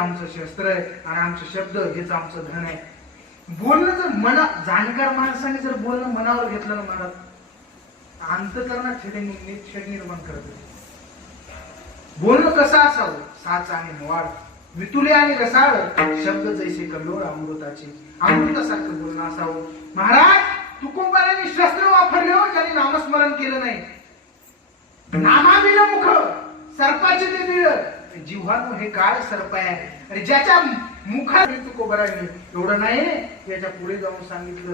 आमचं शस्त्र आहे आणि आमचे शब्द हेच आमचं धन आहे. बोलणं जर मना जाणकार माणसाने जर बोलणं मनावर घेतलं ना मनात अंतकरणात छेडे छेड निर्माण करत बोलणं कसं असावं? साच आणि मोवाड. वितुले आणि रसाळ. शब्द जैसे कल्लोळ अमृताचे. अमृतासारखं बोलणं असावं. महाराज तुकुंबाने शस्त्र वापरले हो ज्याने नामस्मरण केलं नाही. नामाविल मुख. सर्पाचे ते बिळ जिव्हाणू हे काळ सर्प आहे. आणि ज्याच्या मुखात तुकोबराने एवढं नाही याच्यापुढे जाऊन सांगितलं.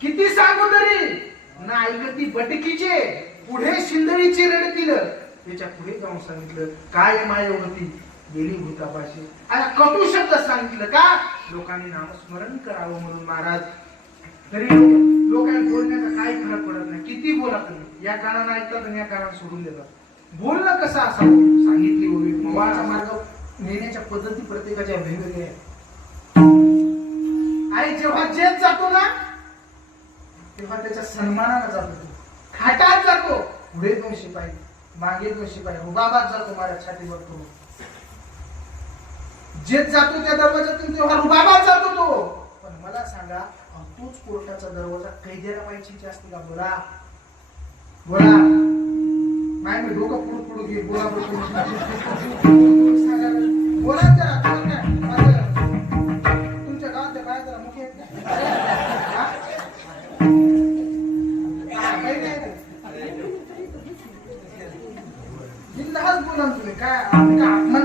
किती सांगू तरी? ना ऐकती बटकीचे पुढे शिंदळीचे रडतील. त्याच्या पुढे जाऊन सांगितलं काय माय होती गेली भूतापाशी. आता कटू शब्द सांगितलं का? लोकांनी नामस्मरण करावं म्हणून महाराज. तरी लोकांनी बोलण्याचा काही फरक पडत नाही. किती बोला तुम्ही? या कानानं ऐकतात आणि या कानानं सोडून देतात. बोलणं कसं असावं? देवाचा मार्ग नेण्याच्या पद्धती प्रत्येकाच्या वेगवेगळ्या आहेत. आणि जेव्हा जेत जातो ना तेव्हा त्याच्या सन्मानानं जातो खाटात जातो. पुढे दोन शिपाई मागे दोन शिपाई रुबाबात जातो माझ्या छाती बघतो जेत जातो त्या दरवाजातून तेव्हा रुबाबात जातो तो. पण मला सांगा तोच कोर्टाचा दरवाजा कैद्याला व्हायची असते का? बोला. बोला. नाही मी डोकं पुढ पुढे घे बोला बोला जरा, तुमच्या गावात काय जरा मुख्य बोला तुम्ही. काय आम्ही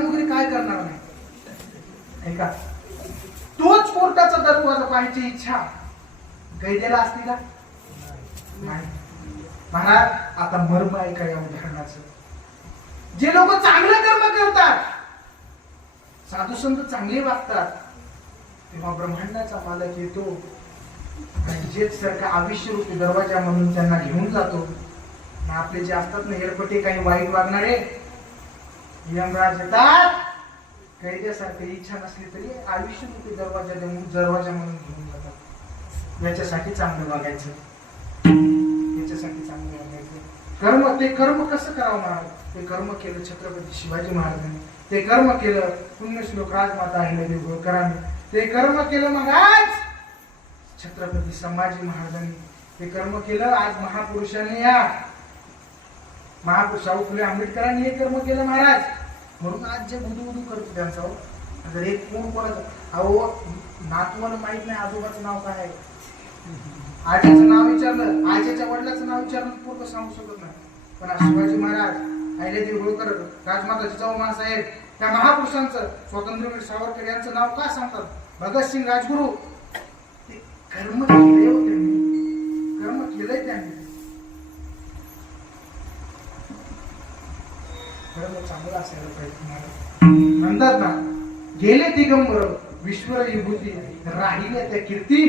वगैरे काय करणार नाही? ऐका तोच कोर्टाचा दरवाजा पाहायची इच्छा. कैद्याला असती का? नाही. महाराज आता मर्म ऐका या उदाहरणाचं. जे लोक चांगलं कर्म करतात साधू संत चांगले वागतात तेव्हा ब्रह्मांडाचा मालक येतो म्हणजेच सारखा आयुष्य रूपी दरवाजा म्हणून त्यांना घेऊन जातो. आपले जे असतात ना हेरपटे काही वाईट वागणारे यमराज येतात. कैद्यासारखे इच्छा नसली तरी आयुष्य रूपी दरवाजा देऊन दरवाजा म्हणून घेऊन जातात. याच्यासाठी चांगलं वागायचं. याच्यासाठी चांगले वागायचं कर्म ते कर्म कसं करावं महाराज? ते कर्म केलं छत्रपती शिवाजी महाराजांनी. ते कर्म केलं पुण्यश्लोक राजमाता अहिल्यादेवी होळकरांनी ते कर्म केलं महाराज छत्रपती संभाजी महाराजांनी. ते कर्म केलं आज महापुरुषांनी या. महापुरुष शाहू फुले आंबेडकरांनी हे कर्म केलं महाराज. म्हणून आज जे बुधू बुधू करतो त्यांचा जर एक कोण कोणाचं अहो नातवाला माहीत नाही आजोबाचं नाव काय आहे. आजीचं नाव विचारलं आजीच्या वडिलाचं नाव विचारलं पूर्ण सांगू शकत नाही. पण आज शिवाजी महाराज अहिल्यादेवी होळकर राजमाता जिजाऊ मासाहेब त्या महापुरुषांचं स्वातंत्र्यवीर सावरकर यांचं नाव का सांगतात? भगतसिंग राजगुरू. ते कर्म केले होते कर्म केलंय त्यांनी. कर्म चांगलं असायला पाहिजे म्हणतात ना गेले दिगंबर विश्वर विभूती राहिले त्या कीर्ती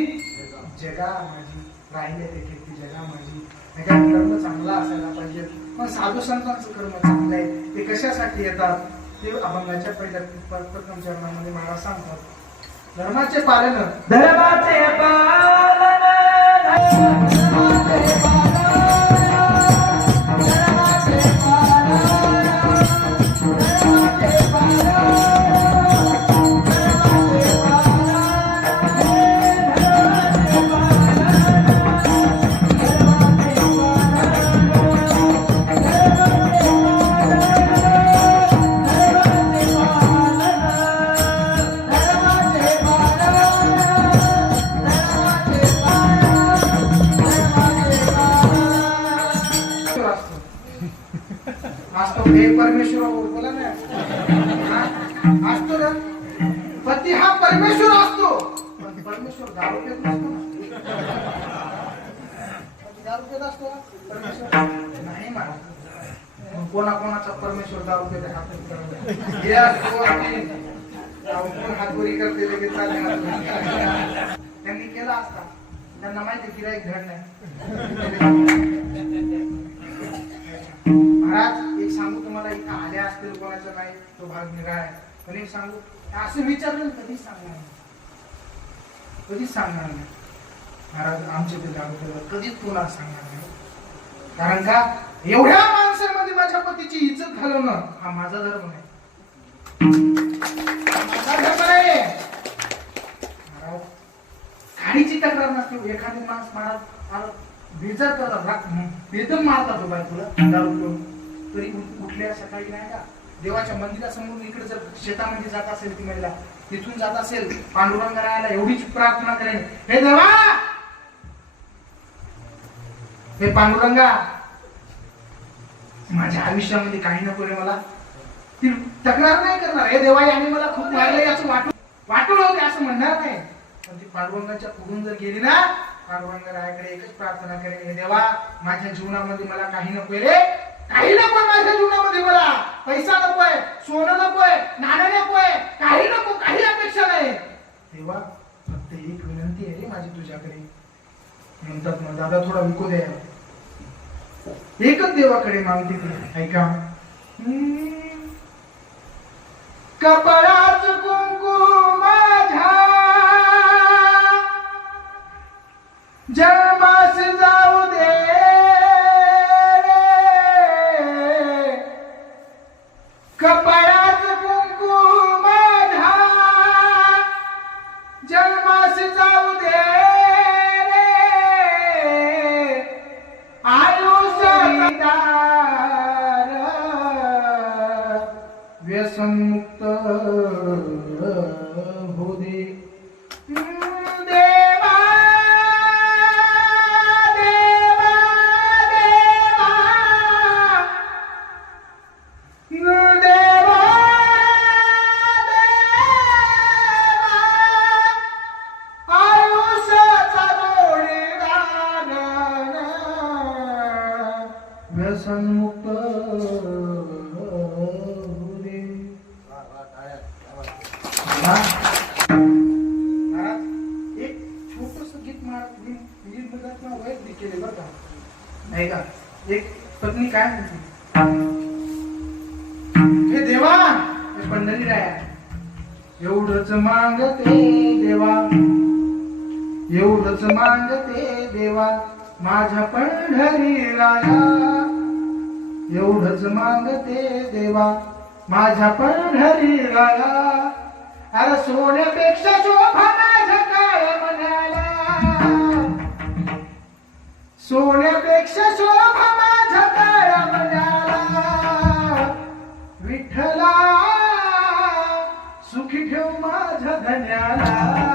जगा माझी राहिले ते कीर्ती जगा माझी. म्हणजे कर्म चांगला असायला पाहिजे. पण साधू संतांचं कर्म चांगलं आहे. ते कशासाठी येतात? ते अभंगाच्या पहिल्या प्रथम चरणामध्ये मला सांगतात. धर्माचे पालन. धर्माचे पालन. हे परमेश्वर हो, बोला ना. असतो ना? पती हा परमेश्वर असतो. पण परमेश्वर दारू पेत नसतो दारू पेत असतो परमेश्वर नाही मला कोणा कोणाचा परमेश्वर दारू पेत हात या कोण करते लगेच चालले त्यांनी केला असता. त्यांना माहिती गिराईक घडलं नाही महाराज सांगू तुम्हाला इथं आल्या असतील कोणाचा नाही तो भाग निराळा कोणी सांगू असं विचारलं कधीच सांगणार नाही. कधीच सांगणार नाही. महाराज आमचे ते जागृत कधीच तुला सांगणार नाही. कारण का एवढ्या माणसांमध्ये माझ्या पतीची इज्जत घालवणं हा माझा धर्म नाही माझा धर्म नाही काहीची तक्रार नसते. एखादी माणूस महाराज बेजार करतात. एकदम मारतात बाय दारू करून तरी उठल्या सकाळी नाही का? देवाच्या मंदिरासमोर इकडे जर शेतामध्ये जात असेल ती महिला तिथून जात असेल पांडुरंग एवढीच प्रार्थना करेन हे देवा! हे पांडुरंगा माझ्या आयुष्यामध्ये काही नको रे मला. ती तक्रार नाही करणार. हे देवा याने मला खूप मारलंय असं वाटून वाटून होते असं म्हणणार नाही. पण ती पांडुरंगाच्या पुढून जर गेली ना पांडुरंग रायाकडे एकच प्रार्थना करेन हे देवा माझ्या जीवनामध्ये मला काही नकोय रे. काही नकोय माझ्या जीवनामध्ये मला पैसा नकोय सोनं नकोय नाणं नकोय काही नको काही अपेक्षा नाही. देवा फक्त एक विनंती आहे रे माझी तुझ्याकडे. म्हणतात ना दादा थोडा विको द्या. एकच देवाकडे मागते ती ऐका. कपाळात कुंकू माझ्या जन्मास जाऊ व्यसनमुक्त एक छोटस गीत महाराज मी मी म्हणजे मुलात ना वैयक्तिक केले बरं का? नाही का? एक पत्नी काय म्हणते? हे देवा हे पंढरी राया एवढंच मागते देवा. एवढंच मागते देवा. माझ्या पंढरी राया एवढंच मागते देवा. माझ्या पंढरी राया अरे सोन्यापेक्षा शोभा माझ्या काय म्हणाला. सोन्यापेक्षा शोभा माझ्या काळा म्हणाला. विठ्ठला सुखी ठेव माझ्या धन्याला.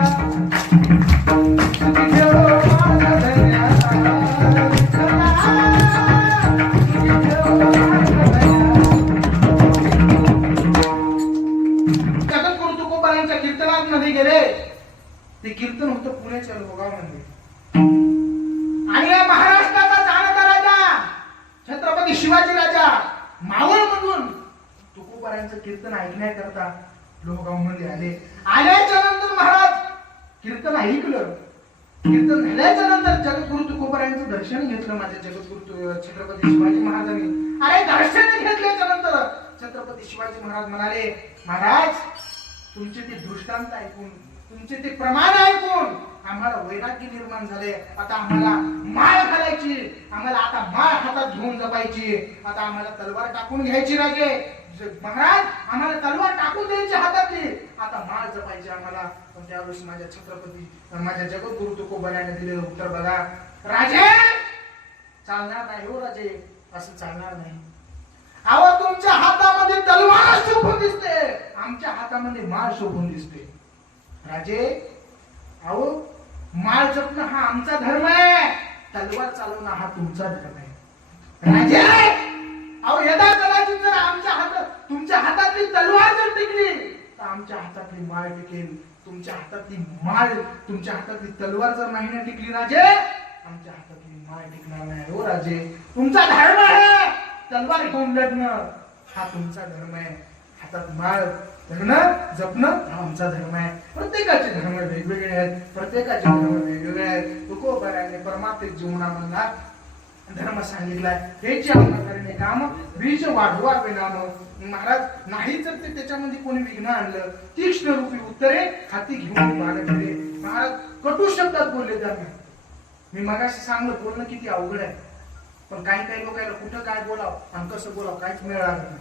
शिवाजी राजा मावळ मधून तुकोबारांचं कीर्तन ऐकण्याकरता लोहगावमध्ये आले. आल्याच्यानंतर महाराज कीर्तन ऐकलं. कीर्तन झाल्याच्यानंतर जगद्गुरु तुकोबारांचं दर्शन घेतलं माझ्या जगद्गुरु छत्रपती शिवाजी महाराजांनी. अरे दर्शन घेतल्याच्या नंतर छत्रपती शिवाजी महाराज म्हणाले महाराज तुमचे ते दृष्टांत ऐकून तुमचे ते प्रमाण ऐकून आम्हाला वैराग्य निर्माण झाले. आता आम्हाला माळ घालायची. आम्हाला आता माळ हातात घेऊन जपायची. आता आम्हाला तलवार टाकून घ्यायची रागे महाराज आम्हाला तलवार टाकून द्यायची हातातली. आता माळ जपायची आम्हाला. पण त्यावेळेस माझ्या छत्रपती माझ्या जगद्गुरु तुकोबऱ्याने दिलेलं उत्तर बघा. राजे चालणार नाही हो राजे. असं चालणार नाही. अहो तुमच्या हातामध्ये तलवार शोभून दिसते. आमच्या हातामध्ये माळ शोभून दिसते. राजे अहो माळ जपणं हा आमचा धर्म आहे. तलवार चालवणं हा तुमचा धर्म आहे. राजे अहो यदा कदाचित जर आमच्या हातात तुमच्या हातातली तलवार जर टिकली तर आमच्या हातातली माळ टिकेल. तुमच्या हातातली माळ तुमच्या हातातली तलवार जर नाही ना टिकली राजे आमच्या हातातली माळ टिकणार नाही. हो राजे तुमचा धर्म आहे. तलवार घेऊन लढणं हा तुमचा धर्म आहे. हातात माळ धर्म जपणं हा आमचा धर्म आहे. प्रत्येकाचे धर्म वेगवेगळे आहेत. प्रत्येकाचे धर्म वेगवेगळे आहेत. तुकोबाराने परमात्मिक जीवनामधला धर्म सांगितलाय हेचे अंग करणे काम बीज वाढवावे नाम महाराज नाही तर ते त्याच्यामध्ये कोणी विघ्न आणलं. तीक्ष्ण रूपी उत्तरे हाती घेऊन बाळगले महाराज कटू शब्दात बोलले त्यांना मी मगाशी सांगलं बोलणं किती अवघड आहे. पण काही काही लोकांना कुठं काय बोलाव? आणि कसं बोलाव? काहीच मिळालं नाही.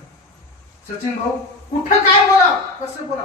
सचिन भाऊ कुठं काय बोलाव? कसं बोलाव?